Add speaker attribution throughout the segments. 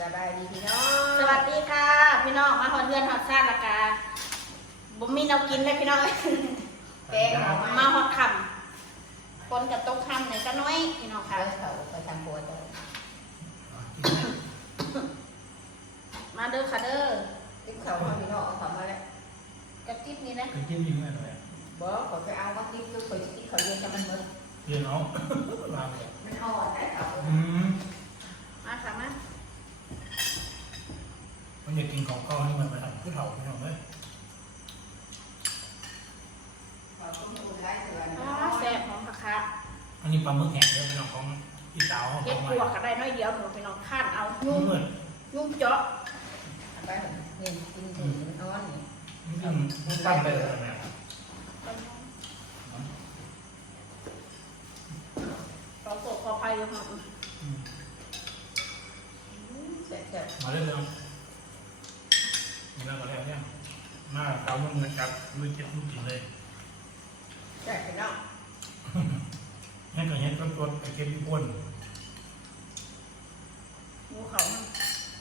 Speaker 1: สบายดีพี่น้อง
Speaker 2: สวัสดีค่ะพี่น้องมาหอดเพื่อนหอดชาติละกาบุมีเรากินเลยพี่น้อง
Speaker 1: แกงหน่อไม้
Speaker 2: มาหอดคำคนกับต๊กคำเนี่ยก็น้อยพี่น้องค่ะ
Speaker 1: เขาไปทำโพดเลย
Speaker 2: มาเด้อค่ะเด้อ
Speaker 1: ติ๊กเขามาพี่น้องเอาเขามาแล้ว
Speaker 2: กระติ๊บนี่นะ
Speaker 3: ไปกินยิ่งแม่หน่อย
Speaker 1: บอกเขาไปเอาว่าติ๊กคือเขาติ๊กเขาเย็นจะมันมึน
Speaker 3: เรียนเอาวางเลย
Speaker 1: มันอ่อนได้เขา
Speaker 2: มาค่ะมา
Speaker 3: มันอยากกินของเก่านี่มันไปทำผู้เฒ่าพี่น้องเลย
Speaker 1: เขาต้องดูได้เถื่อน
Speaker 2: แซ่บของผักคะ
Speaker 3: อันนี้ปลาหมึกแห้งเยอะพี่น้องของพี่สาวของ
Speaker 2: เฮ็ด
Speaker 3: เขา
Speaker 2: ปวกก็ได้น้อยเดียวหนูพี่น้องข้านเอา
Speaker 3: นุ่
Speaker 2: ยุ่
Speaker 3: ม
Speaker 2: ง
Speaker 3: เหมือน
Speaker 2: ยุ่งเจาะ
Speaker 1: ไปนี่กินถึงมันอ่อนนี่
Speaker 3: นุ่มปั้นไปเลยแม่
Speaker 2: ขอโปรดขออภัยเลยค่ะ
Speaker 1: แซ่บ
Speaker 3: มาเรื่อยๆนี่แล้วก็แล้วเนี่ยมาเตามันเหมือนกับลุยเจ็บลุยกินเลย
Speaker 1: แซ่บพี่น้อง
Speaker 3: ให้ก็เห็นต้นๆไปเก็บที่ก้น
Speaker 2: หิวเข่ามัน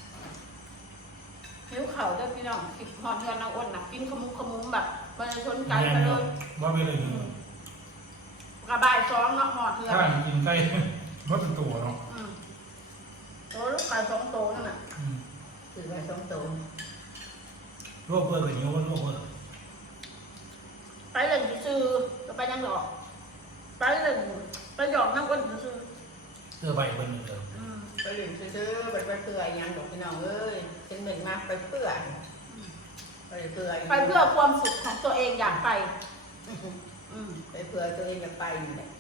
Speaker 2: หิวเข่าเด้อพี่น้องกินหอดเพื่อนนางอ้นนะกินขมุกขมุมแบบประชาชนไกลไปเลย
Speaker 3: ว่าไปเลย
Speaker 2: กระบายซ้องเนาะหอดเพื่อน
Speaker 3: ถ้ากินไก่ว่าเป็นตัวเนาะ
Speaker 2: โอ้ลูกไก่สองโตนั่นน่ะ
Speaker 1: ถือว่าสมตูน
Speaker 3: ลวกเพื่อกับนิ้วลวกเพื่อ
Speaker 2: ไปเล่นซื้อก็ไปยังดอกไปเล่นไปหยอกน้ำอ้นซื้อ
Speaker 3: เสื้อใบเพิ่นเดิม
Speaker 1: ไปหลินซื้อไปเปื่อยยังดอกพี่น้องเอ้ยเป็นเหม็นมากไปเปื่อยไปเปื่อย
Speaker 2: ไปเพื่อความสุขของตัวเองอยากไป
Speaker 1: ไปเผื่อตัวเองอยากไปอยู่เนี่ย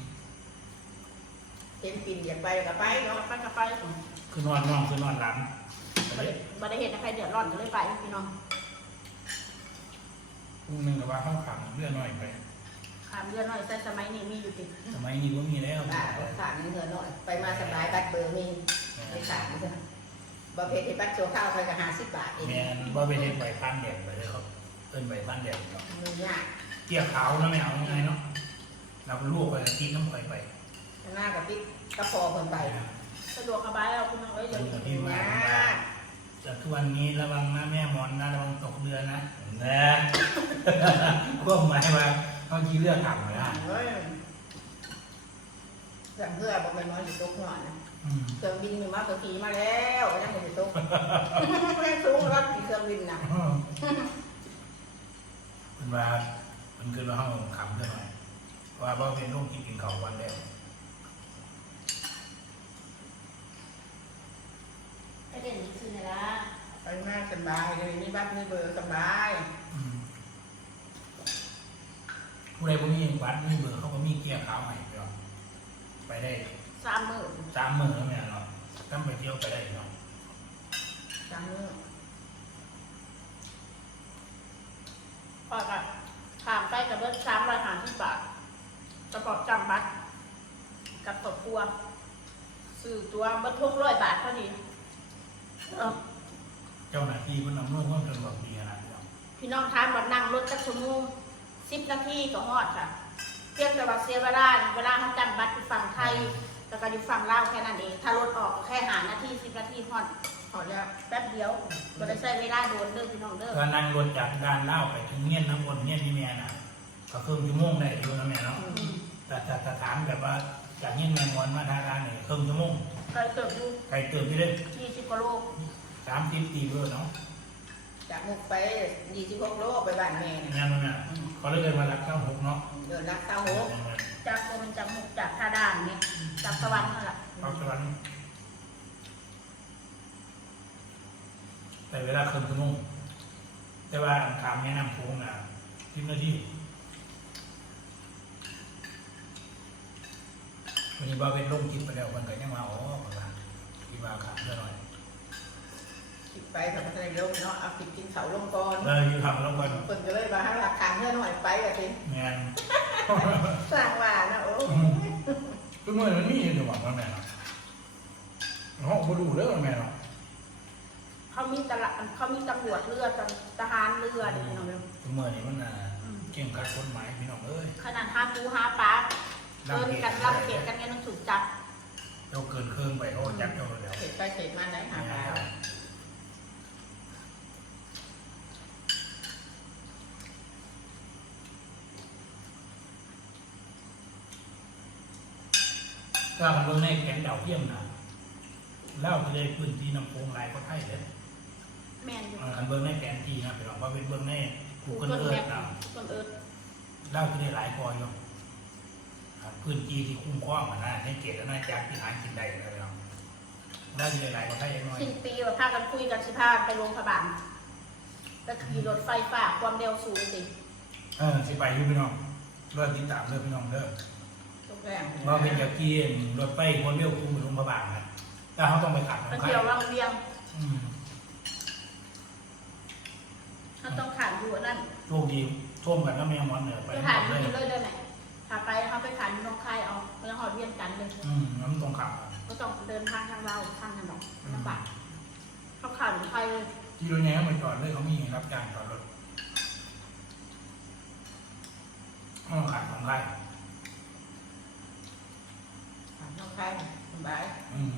Speaker 1: เต็มปิ่นอยากไปก็ไปเนาะ
Speaker 2: ไปก็ไป
Speaker 3: คือนอนน้องคือนอนหลัง
Speaker 2: บ่ได้เห็นใครเดือดร้อนก็เลยไปพี่น้อง
Speaker 3: พรุ่งนึงกับว่าข้าวขังเลื่อนหน่อยไป
Speaker 2: ขามเดือนหน่อยแต่สมัยนี้มีอยู่ติ
Speaker 3: สมัยนี้ก็มีแล้ว
Speaker 1: บ้าขาดเงินเดือนหน่อยไปมาสบายบัตรเบอร์มีในขาดเงินบำเพ็ญที่บัตรโชว์ข้าวไปก็50 บาทเอง
Speaker 3: แม่นว่าไปเล่นใบพันแดดไปเลยครับเอิ้นใบพันแดดเนาะ
Speaker 1: มือยาก
Speaker 3: เกี่ยวขาวนะไม่เอาไงเนาะเราลวกไปกินน้ำข่อยไป
Speaker 1: หน้ากับติ๊กกระพอคนไป
Speaker 2: สะดวกสบายเอาคุณน้องเอ้ย
Speaker 3: เดี๋
Speaker 2: เดี๋
Speaker 3: ย
Speaker 2: ยว ว
Speaker 3: ที่มาจากทุกวันนี้ระวังนะแม่หมอนนะระวังตกเรือนะนะพวกหมายว่าเขาคิดเรื่องต่ำเลยนะ
Speaker 1: เฮ้ยสั่งเพื่อบอกมันน้อยอยู่ตกหน่อยนะเครื่องบินมีมาตัวขี่มาแล้วยังไม่ได้ตกไม่สูงรถขี่เครื่องบินนะ
Speaker 3: เป็นว่ามันคือเราห้องขำด้วยหน่อยว่าบ่เป็นโรคกินเขาวันแล้ว
Speaker 2: ไปเด่นซื้อไหนล่ะ
Speaker 1: ไปมาสบายเลยมีบัตรมีเบอร์สบาย
Speaker 3: ผู้ใดบ่มีบัตรมีเบอร์เขาก็มีเกียร์ขาวใหม่ไปได้
Speaker 2: 3 มื้อ
Speaker 3: 3 มื้อแล้วแม่เนาะตั้งไปเที่ยวไปได้เนาะ
Speaker 1: จังเนื้อ
Speaker 2: พอกันถามไปกับเบิร์ด350 บาทกระเป๋าจำบัตรกับครอบครัวซื้อตัวเบิร์ด600 บาทพอดี
Speaker 3: เจ้าหน้าที่เพิ่นอำนวยความสะดวกดีขนาดนี้
Speaker 2: พี่น้องทานวันนั่งรถจักรชั่วโมง10 นาทีก็ฮอดค่ะเพียงแต่ว่าเสียเวลาเขาจำบัตรอยู่ฝั่งไทยแล้วก็อยู่ฝั่งลาวแค่นั้นเองถ้ารถออกก็แค่5 นาที10 นาทีฮอด
Speaker 1: พอแล้ว
Speaker 2: แป๊บเดียวบ่ได้ใช้เวลาโดนเด้อพี่น้องเด้อ
Speaker 3: ก็นั่งรถจากด้านเล่าวไปถึงเงี้ยนน้ำวนเงี้ยนที่แม่น่ะก็ครึ่งชั่วโมงได้อยู่นะแม่เนาะแต่สถานแบบว่าจากเงี้ยนแมงวันมาทางการเนี่ยครึ่งชั่วโมง
Speaker 2: เคยเติบอยู่
Speaker 3: ไกลเติมที่ได้
Speaker 2: 20 กว่าโล
Speaker 3: 30 ตีเบอร์เนาะ
Speaker 1: จากมุกไป26 โลไปบ้านแม่
Speaker 3: งานมันน่ะเขาเลยมารัก96เนาะ
Speaker 1: เดินรักเต้าหก
Speaker 2: จากโกมันจากมุกจากท่าด่านเนี่ยจากสวรรค์นั่นแหละ
Speaker 3: เขาสวรรค์แต่เวลาครึ่งชั่วโมงแต่ว่าขามแม่น้ำโขงน่ะ10 นาทีวันนี้บ่เป็นลงจิตไปแล้วมันก็ยังมาอ๋อที่ว่าขาดเยอะหน่อย
Speaker 1: คิดไปกับพัฒนาลงเนาะเอากินเสาลงก่อน
Speaker 3: เลยอยู่ทำลงกัน
Speaker 1: เปิดก็เลยมาหาหลักฐานเพื่อหน่อยไปแบบนี้
Speaker 3: งาน
Speaker 1: สร้างว่านะโอ้
Speaker 3: คือเมื่อมันมีอยู่หวังว่าแม่เนาะห้องบ่ดูเด้อแม่เนาะ
Speaker 2: เขามีตลาดเขามีตำรวจเรือทหารเรือเนี่ยพี่น้องเด้อ
Speaker 3: คือเมื่อนี้มันเกี่ยงกับกฎหมายพี่น้องเอ้ย
Speaker 2: ขนาดหาปูหาปลาเดินกันรับเกียรติกันเนี่ยต้องถูกจับ
Speaker 3: เจ้าเกินเครื่องไปเขาจับเจ้าเดี๋ยว
Speaker 1: เสร็จไปเสร็จมาได้หาปลา
Speaker 3: ถ้ามันเบิ่งในแผนดาวเทียมนะเล่าจะได้พื้นที่น้ำโขงหลายก็ไทยเลย
Speaker 2: แมนอยู่
Speaker 3: มันเบิ่งในแผนที่นะไปลองว่าเป็นเบิ่งในกูเกิลเอิร์ธนะ
Speaker 2: ต้นเอิร์ธ
Speaker 3: เล่าจะได้หลายพออยู่พื้นที่ที่คุ้มครองนะในเขตและในจากที่หากินได้เลยเนาะเล่าจะได้หลายก็ไทยน้อย
Speaker 2: สิ้นปีว่าพากันคุยกันสิพาไปโรงพยาบาลแล้วขี่รถไฟฟ้าความเร็วสูงสิ
Speaker 3: สิไปอยู่พี่น้องรถติดตามเด้อพี่น้องเด้อ
Speaker 1: ทุกแรง
Speaker 3: ว่าเป็นจากที่รถไฟคนเรียวคุ้มไปโรงพยาบาลนะแต่เขาต้องไปขับ
Speaker 2: ไปเที่ยววังเวียง
Speaker 3: อืม
Speaker 2: เขาต้องขานอยู่นั่น
Speaker 3: โชคดีท่วมกันแล้วแม่มอนเนี่ยไป
Speaker 2: ไปขานอยู่เลยได้ไหมถ้าไปเขาไปขานน้องคายเอาไปหอดเวียงกันเลย
Speaker 3: น้ำตรงขับ
Speaker 2: ก็ต้องเดินทางทางเราทางถนนลำบากเขาขานไทยเลย
Speaker 3: ที่รถแง่มาจอดเลยเขามีรับจ้างจอดรถห้องขับของไร่
Speaker 1: น้องใครสบาย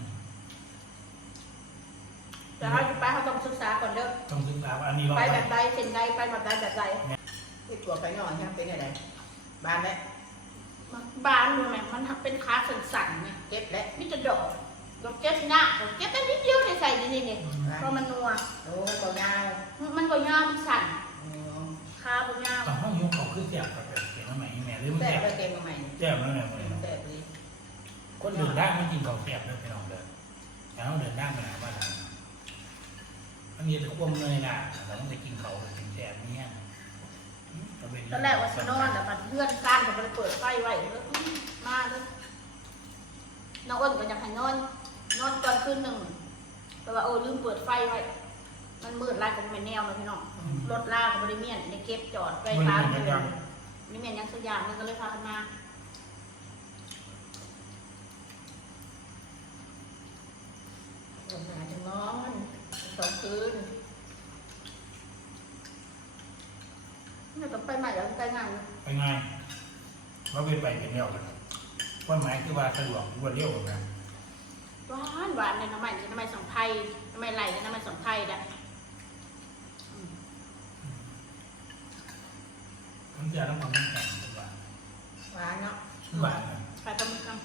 Speaker 2: แต่เขาจะไปเขาต้องศึกษาก่อนเด้อ
Speaker 3: ต้องศึกษาว่าอันนี้เรา
Speaker 2: ไปแบบใดเช่นใดไปแบบใดแบบใด
Speaker 1: ที่ตัวไปนอนยังเป็นอะไรบ้านแล้ว
Speaker 2: บานดูไหมมันเป็นขาสั่นๆไง
Speaker 1: เก็บแล้ว
Speaker 2: มิจะดอกเก็บหน้าเก็บได้นิดเดียวใส่นี่นี่เพราะมันนัว
Speaker 1: โอ้ตัวยาว
Speaker 2: มันก็ยาวมันสั่นขาบนยาว
Speaker 3: ตอนห้องยกเขาขึ้นเสียบกับแบบเสียงใหม่แม่หรือมัน
Speaker 1: แต่
Speaker 3: แสบ
Speaker 1: ไปเต็มมาใหม่
Speaker 3: แสบแล้วเนี่ย
Speaker 1: แต่ดี
Speaker 3: คนเดินได้ไม่กินเขาแสบเลยพี่น้องเดินแล้วเดินได้ไปไหนบ้างมันมีแต่ควบเลยนะเราต้องไปกินเขาเป็นแสบเนี่ย
Speaker 2: ตอนแรกว่าสินอนแต่มันเพื่อนซ่านก็ไปเปิดไฟไว้แล้วมาเลยน้องอ้นก็อยากให้นอนตอนคืนหนึ่งแต่ว่าลืมเปิดไฟไว้ มันมืดไรก็ไม่แนวเลยพี่น้องรถลากก็บริเมียนในเก็บจอดไปร้านเลยนี่เมียนยังสักอย่างนึงก็เลยพากันมา
Speaker 1: ลงมาจะนอน2 คืน
Speaker 2: นี่ต้องไปใหม่แล้วไปงาน
Speaker 3: ไปไงว่าไปเป็นเร็วกันว่าหมายคือว่าสะดวกรวดเร็วนะ
Speaker 2: หวานเลยน้ำมันสองไผ่น้ำมันไหลน้ำมันสองไผ่เนี่ย
Speaker 3: มันจะต้องความแข็งหวาน
Speaker 1: หวานเนาะ
Speaker 3: หวาน
Speaker 2: ไผ่ปลาหมึกกัน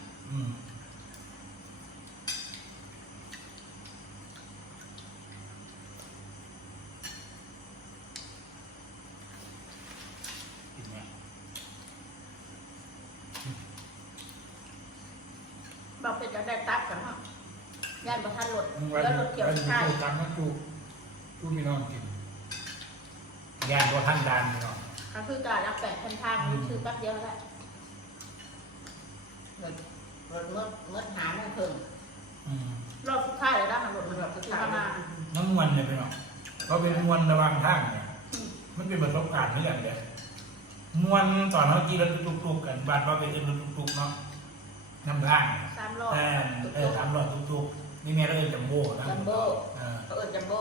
Speaker 3: กินเนี่ย
Speaker 2: บอกเป็นจะได้ตับกันฮะย่านประทันรถ
Speaker 3: วัน
Speaker 2: แล้วรถเกี่ยวใช่
Speaker 3: ตังค์จูมีน้องกินย่างก็ท่านดานเนาะ
Speaker 2: เขาคือการรับ8,000 ทางคือแป๊บเดียวแล้ว
Speaker 1: รถเมื่อหาไม่เพิ่ม
Speaker 2: รอบสุดท้ายเลยนะรถมัน
Speaker 1: ร
Speaker 2: แบ
Speaker 1: ถ
Speaker 2: บ
Speaker 1: สุด
Speaker 2: คือ
Speaker 1: ท้าย
Speaker 2: มา
Speaker 3: น้ำมันเนี่ยไปเนาะเขาเป็นมวลระวังทางเนี่ยมันเป็นประสบการณ์เหมือนกันเลยมวลตอนเขาจีรถตุกๆกันบ้านเราเป็นรถตุกๆเนาะน้ำทาง
Speaker 2: 3 รอบ
Speaker 3: 3 รอบตุกๆนี่แม่เราเอ็นจัมโบ้นะ
Speaker 1: จัมโบ้เขาจัมโบ้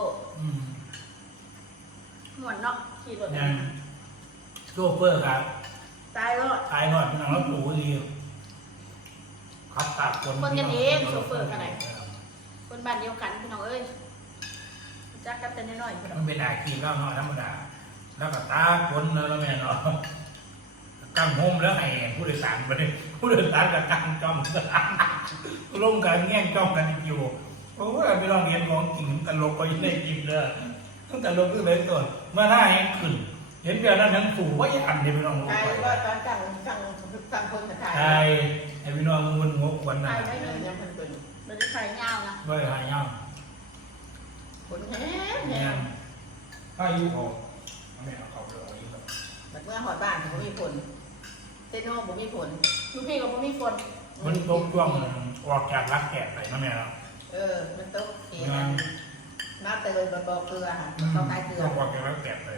Speaker 2: หมวนเนาะขี่รถ
Speaker 3: ยังโชเฟอร์ครับ
Speaker 2: ตายรอด
Speaker 3: ตายหน่อยเป็นหนังรถหรูดีครับตัดคน
Speaker 2: คนกันเองโชเฟอร์กันไหนคนบ้านเดียวกันพี่น้องเอ้ยจักกันแต่น้อยๆพี่น้อง
Speaker 3: มันเป็นอาชีพแล้วเนาะธรรมดาแล้วก็ตาคนเนาะแล้วแม่เนาะกำโฮมแล้วให้ผู้โดยสารไปผู้โดยสารกับกำจ้องร่วมกันแง่งจ้องกันอยู่โอ้ยไปลองเรียนของจริงตลกก็ยังได้ยินเลยตั้งแต่ลงขึ้นเลยก่อนเมื่อหน้าให้ขึ้นเห็นเพียงนั้นทั้งผูว่าอย่าอันเดียวไปลอง
Speaker 1: ใครว่าตอนสั่งคนถ่าย
Speaker 3: ใช่ไอ้พี่น้องมันงกวัน
Speaker 2: ไป
Speaker 3: น่ะ
Speaker 2: ได้เลย
Speaker 1: ยังเป็นคน
Speaker 2: เราจะใส่เงานะ
Speaker 3: ด้วยหายย่าง
Speaker 1: คนแห้
Speaker 3: เนี่
Speaker 1: ง
Speaker 3: ยถ้าอยู่เขาไม่เอาเขาเลยเอาอยู่แบบ
Speaker 1: แบบเมื่อหอดบ้านผมมีผลเซโน่ผมมีผล
Speaker 2: ลูกพี่กับพ่อมีฝน
Speaker 3: มันตกช่วงออกจากรักแกะไปนะแม่เนาะ
Speaker 1: มันตกเสียน้าเตยบะเกลือค่ะเขาขายเกลือ
Speaker 3: ออกจากรักแกะไป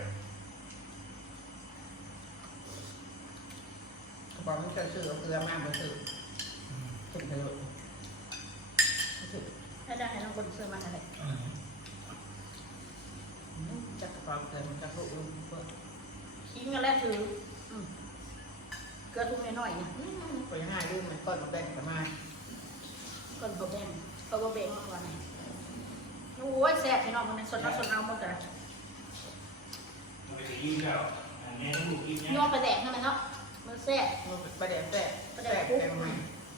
Speaker 1: บอกมันจะซื้อเกลือมากมันซื้อถึงเถอะ
Speaker 2: ให้ได้ให้น้องคนซื้อมาอะไร
Speaker 1: จะกระเพาะเกลือมันจะรู้
Speaker 2: ทิ้งกันแล้วถือเกลือทุ่งน้อยๆเนี่ย
Speaker 1: ไปง่ายดูมันก้อนมาแบ่งประมาณ
Speaker 2: คนโบเบนเขาโบเบนมากกว่าไหนโอ้ยแซ่บพี่น้องมันสดเอาหมดเลย
Speaker 3: มันจะยิ่งแล้วอันนี้ลูกยิ่ง
Speaker 2: นัวกระแดกใช่ไหมเนาะมันแซ่บ
Speaker 1: มันประเดี๋ยวแซ่บแซ่บเต็มใหม่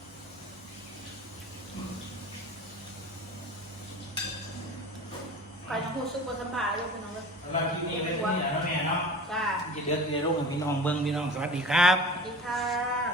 Speaker 2: ไปน้ำพุซุปบะสบายเลยพี่น้องเลย
Speaker 3: เราที่นี่เป็นที่ไหนแล้วแม่เนาะ
Speaker 2: จ้า
Speaker 3: จะเดือดในโรงพี่น้องเบิ้งพี่น้องสวัสดีครับ
Speaker 2: สวัสดีค่ะ